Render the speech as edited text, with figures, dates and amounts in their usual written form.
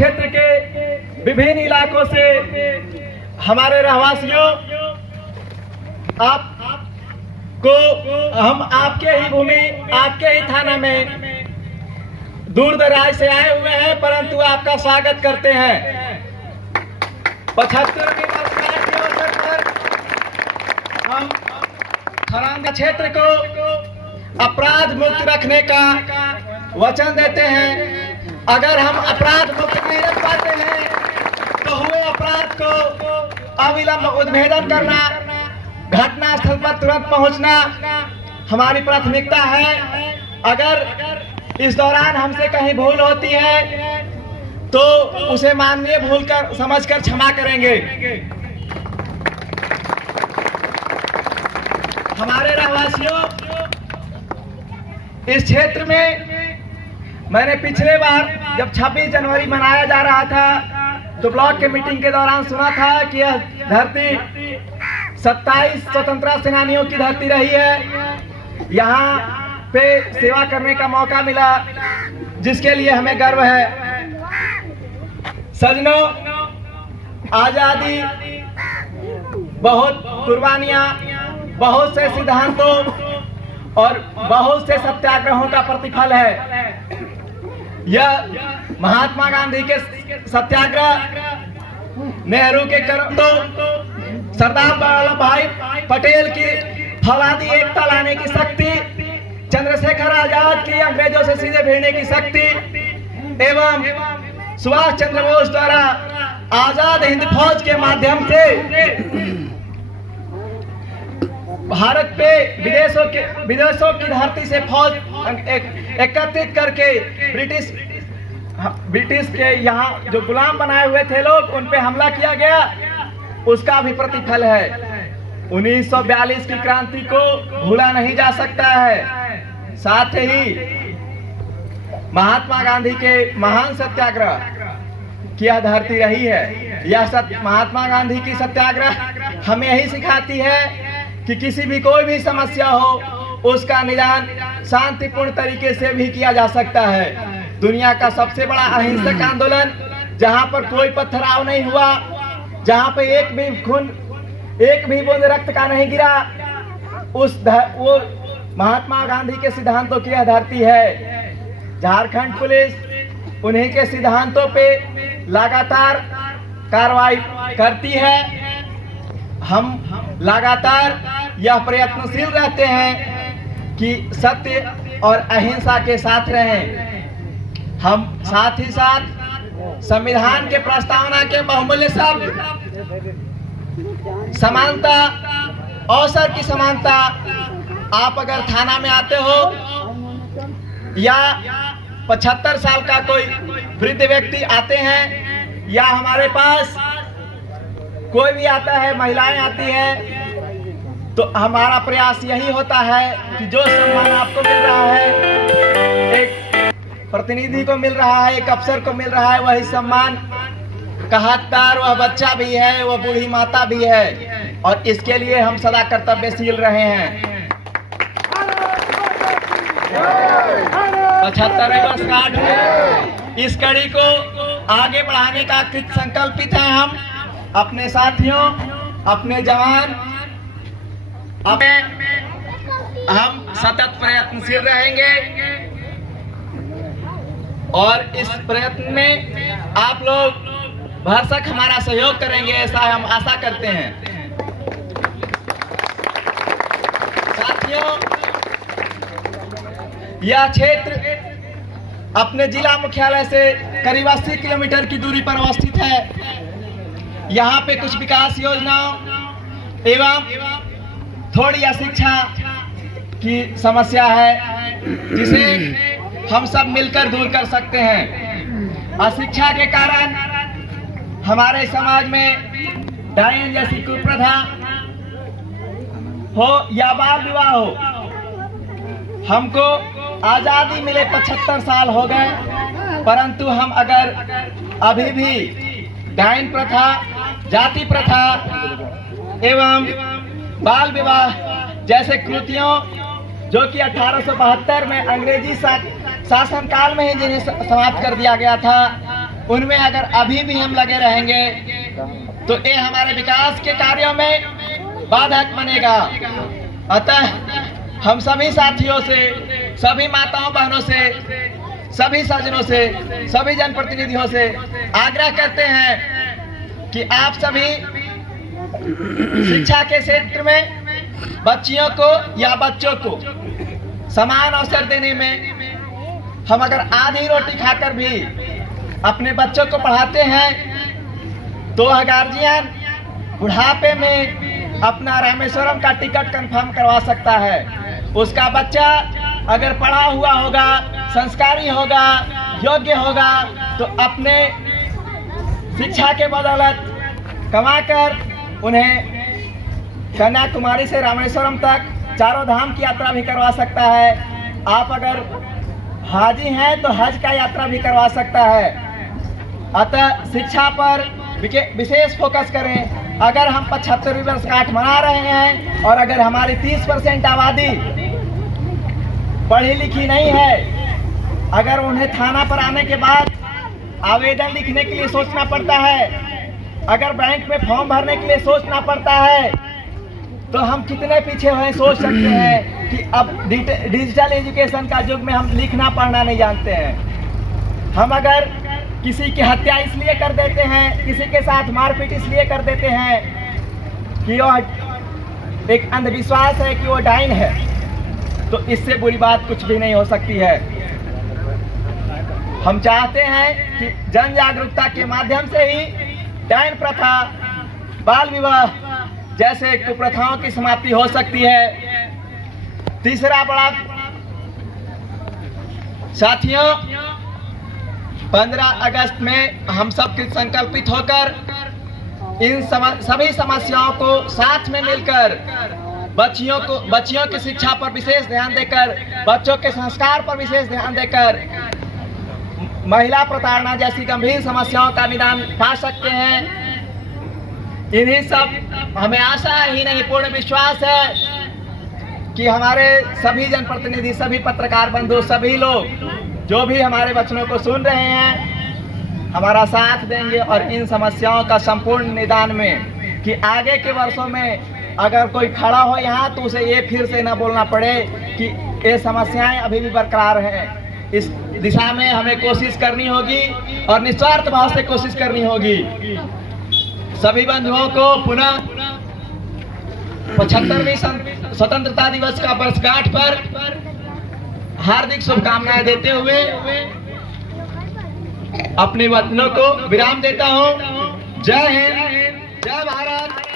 क्षेत्र के विभिन्न इलाकों से हमारे रहवासियों आपको हम आपके ही भूमि, आपके ही थाना में दूर दराज से आए हुए हैं, परंतु आपका स्वागत करते हैं। 75वीं वर्षगांठ के अवसर पर हम खरांगा क्षेत्र को अपराध मुक्त रखने का वचन देते हैं। अगर हम अपराध मुक्त नहीं रख पाते हैं तो हुए अपराध को अविलंब उद्भेदन करना, घटना स्थल पर तुरंत पहुंचना हमारी प्राथमिकता है। अगर इस दौरान हमसे कहीं भूल होती है तो उसे माननीय भूल कर समझकर क्षमा करेंगे। हमारे रहवासियों, इस क्षेत्र में मैंने पिछले बार जब 26 जनवरी मनाया जा रहा था तो ब्लॉक के मीटिंग के दौरान सुना था कि यह धरती 27 स्वतंत्रता सेनानियों की धरती रही है। यहाँ पे सेवा करने का मौका मिला, जिसके लिए हमें गर्व है। सजनों, आजादी, बहुत कुर्बानियां, बहुत से सिद्धांतों और बहुत से सत्याग्रहों का प्रतिफल है। यह महात्मा गांधी के सत्याग्रह, नेहरू के कर्तव्यों, सरदार वल्लभ भाई पटेल की फौलादी एकता लाने की शक्ति, चंद्रशेखर आजाद की अंग्रेजों से सीधे भिड़ने की शक्ति एवं सुभाष चंद्र बोस द्वारा आजाद हिंद फौज के माध्यम से भारत पे विदेशों की धरती से फौज एकत्रित करके ब्रिटिश के यहाँ जो गुलाम बनाए हुए थे लोग, उन पे हमला किया गया, उसका भी प्रतिफल है। 1942 की क्रांति को भूला नहीं जा सकता है। साथ ही महात्मा गांधी के महान सत्याग्रह की यह धरती रही है। यह महात्मा गांधी की सत्याग्रह हमें यही सिखाती है कि किसी भी कोई भी समस्या हो उसका निदान शांतिपूर्ण तरीके से भी किया जा सकता है। दुनिया का सबसे बड़ा अहिंसक आंदोलन, जहां पर कोई पथराव नहीं हुआ, जहां पे एक भी बूंद रक्त का नहीं गिरा, वो महात्मा गांधी के सिद्धांतों की यह धरती है। झारखंड पुलिस उन्हीं के सिद्धांतों पे लगातार कार्रवाई करती है। हम लगातार यह प्रयत्नशील रहते हैं कि सत्य और अहिंसा के साथ रहें। हम साथ ही साथ संविधान के प्रस्तावना के बहुमूल्य शब्द समानता, अवसर की समानता, आप अगर थाना में आते हो या 75 साल का कोई वृद्ध व्यक्ति आते हैं या हमारे पास कोई भी आता है, महिलाएं आती हैं, तो हमारा प्रयास यही होता है कि जो सम्मान आपको मिल रहा है, एक प्रतिनिधि को मिल रहा है, एक अफसर को मिल रहा है, वही सम्मान का हकदार वह बच्चा भी है, वह बूढ़ी माता भी है, और इसके लिए हम सदा कर्तव्यशील रहे हैं। 75वें वर्षगांठ में इस कड़ी को आगे बढ़ाने का कृत संकल्पित है। हम अपने साथियों, अपने जवान, हम सतत प्रयत्नशील रहेंगे और इस प्रयत्न में आप लोग भरसक हमारा सहयोग करेंगे, ऐसा हम आशा करते हैं। साथियों, यह क्षेत्र अपने जिला मुख्यालय से करीब 80 किलोमीटर की दूरी पर अवस्थित है। यहाँ पे कुछ विकास योजनाओं एवं थोड़ी अशिक्षा की समस्या है, जिसे हम सब मिलकर दूर कर सकते हैं। अशिक्षा के कारण हमारे समाज में डायन जैसी कुप्रथा हो या बाल विवाह हो, हमको आजादी मिले 75 साल हो गए, परंतु हम अगर अभी भी डायन प्रथा, जाति प्रथा एवं बाल विवाह जैसे कृतियों, जो कि 1872 में अंग्रेजी शासन काल में ही जिन्हें समाप्त कर दिया गया था, उनमें अगर अभी भी हम लगे रहेंगे तो ये हमारे विकास के कार्यों में बाधक बनेगा। अतः हम सभी साथियों से, सभी माताओं बहनों से, सभी सज्जनों से, सभी जनप्रतिनिधियों से आग्रह करते हैं कि आप सभी शिक्षा के क्षेत्र में बच्चियों को या बच्चों को समान अवसर देने में, हम अगर आधी रोटी खाकर भी अपने बच्चों को पढ़ाते हैं तो वह गार्जियन बुढ़ापे में अपना रामेश्वरम का टिकट कंफर्म करवा सकता है। उसका बच्चा अगर पढ़ा हुआ होगा, संस्कारी होगा, योग्य होगा तो अपने शिक्षा के बदौलत कमाकर उन्हें कन्याकुमारी से रामेश्वरम तक चारों धाम की यात्रा भी करवा सकता है। आप अगर हाजी हैं तो हज का यात्रा भी करवा सकता है। अतः शिक्षा पर विशेष फोकस करें। अगर हम 75वीं वर्षगांठ मना रहे हैं और अगर हमारी 30% आबादी पढ़ी लिखी नहीं है, अगर उन्हें थाना पर आने के बाद आवेदन लिखने के लिए सोचना पड़ता है, अगर बैंक में फॉर्म भरने के लिए सोचना पड़ता है, तो हम कितने पीछे हैं सोच सकते हैं कि अब डिजिटल एजुकेशन का युग में हम लिखना पढ़ना नहीं जानते हैं। हम अगर किसी की हत्या इसलिए कर देते हैं, किसी के साथ मारपीट इसलिए कर देते हैं कि वह एक अंधविश्वास है कि वो डाइन है, तो इससे बुरी बात कुछ भी नहीं हो सकती है। हम चाहते हैं कि जन जागरूकता के माध्यम से ही डाइन प्रथा, बाल विवाह जैसे कुप्रथाओं की समाप्ति हो सकती है। तीसरा बड़ा साथियों, 15 अगस्त में हम सब संकल्पित होकर इन सभी समस्याओं को साथ में मिलकर बच्चियों की शिक्षा पर विशेष ध्यान देकर, बच्चों के संस्कार पर विशेष ध्यान देकर महिला प्रताड़ना जैसी गंभीर समस्याओं का निदान पा सकते हैं। इन्हीं सब हमें आशा ही नहीं पूर्ण विश्वास है कि हमारे सभी जनप्रतिनिधि, सभी पत्रकार बंधु, सभी लोग जो भी हमारे वचनों को सुन रहे हैं हमारा साथ देंगे और इन समस्याओं का संपूर्ण निदान में, कि आगे के वर्षों में अगर कोई खड़ा हो यहाँ तो उसे ये फिर से न बोलना पड़े कि ये समस्याएं अभी भी बरकरार हैं। इस दिशा में हमें कोशिश करनी होगी और निस्वार्थ भाव से कोशिश करनी होगी। सभी बंधुओं को पुनः 75वीं स्वतंत्रता दिवस का वर्षगांठ पर हार्दिक शुभकामनाएं देते हुए अपने वचनों को विराम देता हूं। जय हिंद, जय भारत।